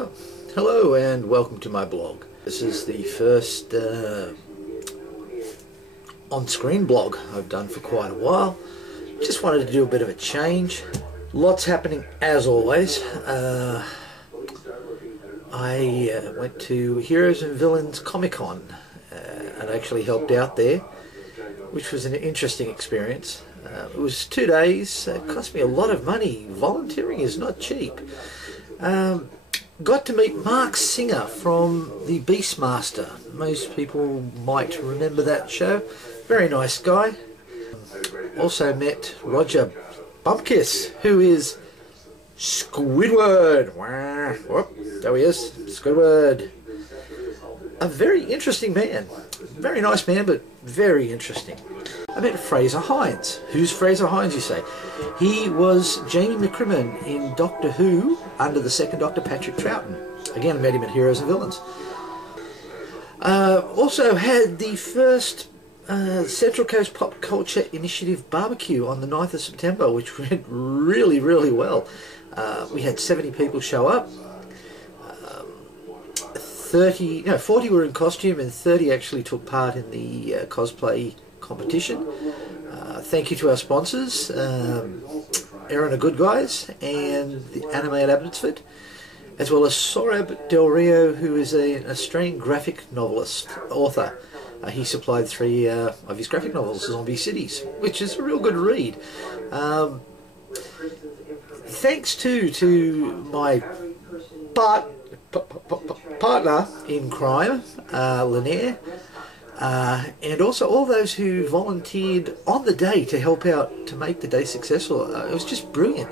Oh, hello and welcome to my blog. This is the first on-screen blog I've done for quite a while. Just wanted to do a bit of a change. Lots happening as always. I went to Heroes and Villains Comic-Con and actually helped out there, which was an interesting experience. It was 2 days. It cost me a lot of money. Volunteering is not cheap. Got to meet Mark Singer from the Beastmaster. Most people might remember that show. Very nice guy. Also met Roger Bumpkiss, who is Squidward. Whoop, there he is, Squidward. A very interesting man. Very nice man, but very interesting. I met Fraser Hines. Who's Fraser Hines, you say? He was Jamie McCrimmon in Doctor Who under the second Doctor, Patrick Troughton. Again, I met him at Heroes and Villains. Also had the first Central Coast Pop Culture Initiative barbecue on the 9th of September, which went really, really well. We had 70 people show up. 40 were in costume and 30 actually took part in the cosplay competition. Thank you to our sponsors, Aaron and Good Guys and the Anime at Abbotsford, as well as Sorab Del Rio, who is an Australian graphic novelist, author. He supplied 3 of his graphic novels, Zombie Cities, which is a real good read. Thanks to my partner in crime, Lanier, and also all those who volunteered on the day to help out to make the day successful. It was just brilliant.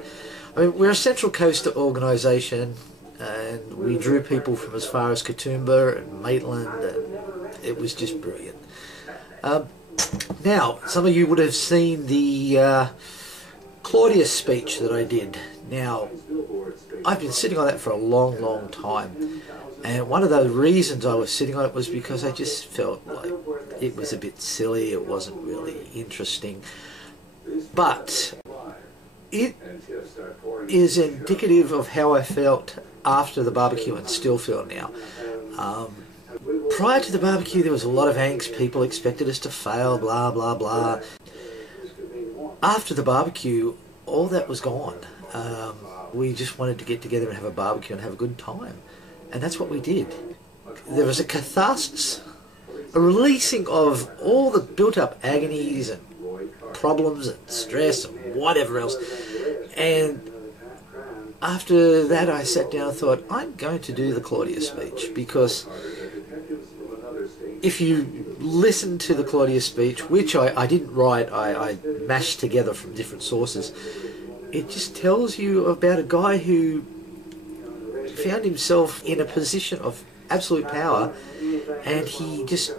I mean, we're a Central Coast organisation, and we drew people from as far as Katoomba and Maitland, and it was just brilliant. Now, some of you would have seen the Claudius speech that I did. Now, I've been sitting on that for a long, long time. And one of the reasons I was sitting on it was because I just felt like it was a bit silly, it wasn't really interesting. But it is indicative of how I felt after the barbecue and still feel now. Prior to the barbecue there was a lot of angst, people expected us to fail, blah, blah, blah. After the barbecue, all that was gone. We just wanted to get together and have a barbecue and have a good time. And that's what we did. There was a catharsis, a releasing of all the built-up agonies and problems and stress and whatever else. And after that I sat down and thought, I'm going to do the Claudius speech, because if you listen to the Claudius speech, which I didn't write, I mashed together from different sources, it just tells you about a guy who found himself in a position of absolute power, and he just,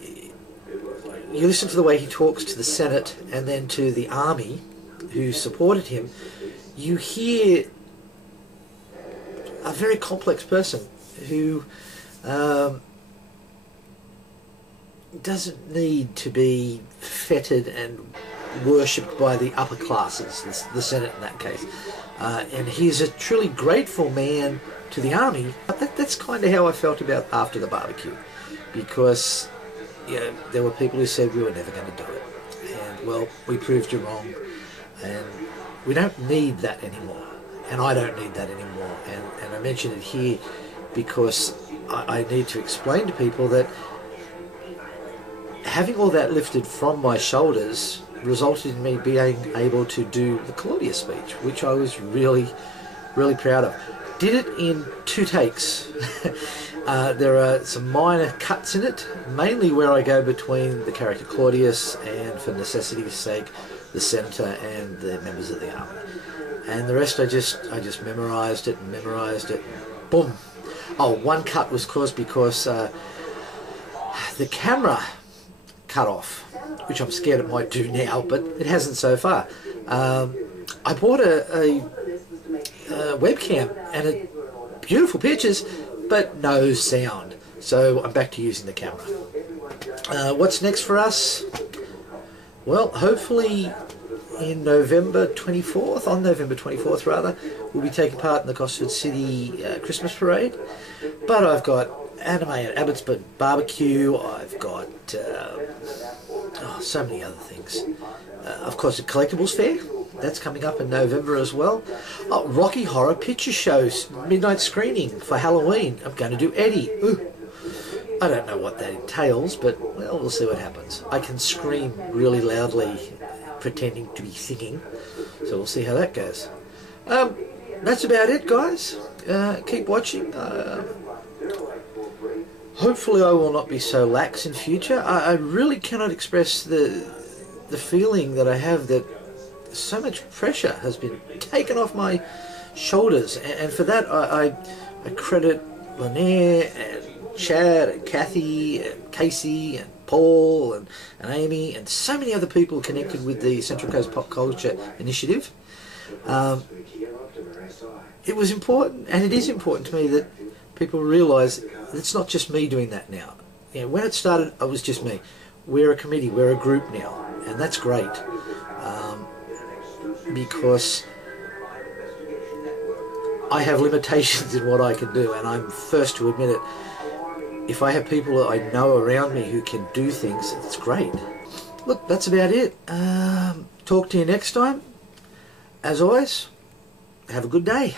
you listen to the way he talks to the Senate and then to the army who supported him, you hear a very complex person who doesn't need to be fettered and worshipped by the upper classes, the Senate in that case. And he's a truly grateful man to the army. But that's kind of how I felt about after the barbecue, because there were people who said we were never going to do it, and well, we proved you wrong, and we don't need that anymore, and I don't need that anymore. And I mention it here because I need to explain to people that having all that lifted from my shoulders resulted in me being able to do the Claudius speech, which I was really, really proud of. Did it in 2 takes. There are some minor cuts in it, mainly where I go between the character Claudius and, for necessity's sake, the senator and the members of the army. And the rest I just memorised it and memorised it. Boom. Oh, one cut was caused because the camera cut off, which I'm scared it might do now, but it hasn't so far. I bought a webcam and beautiful pictures, but no sound. So I'm back to using the camera. What's next for us? Well, hopefully in November 24th, on November 24th rather, we'll be taking part in the Gosford City Christmas Parade. But I've got anime at Abbotsford barbecue, I've got so many other things. Of course, the Collectibles Fair, that's coming up in November as well. Oh, Rocky Horror Picture Show's midnight screening for Halloween. I'm going to do Eddie. Ooh. I don't know what that entails, but well, we'll see what happens. I can scream really loudly pretending to be singing, so we'll see how that goes. That's about it, guys. Keep watching. Hopefully I will not be so lax in future. I really cannot express the feeling that I have that so much pressure has been taken off my shoulders, and for that I credit Lanier and Chad and Kathy and Casey and Paul and Amy and so many other people connected with the Central Coast Pop Culture Initiative. It was important, and it is important to me, that people realise it's not just me doing that now. You know, when it started, it was just me. We're a committee, we're a group now, and that's great, because I have limitations in what I can do, and I'm first to admit it. If I have people that I know around me who can do things, it's great. Look, that's about it. Talk to you next time. As always, have a good day.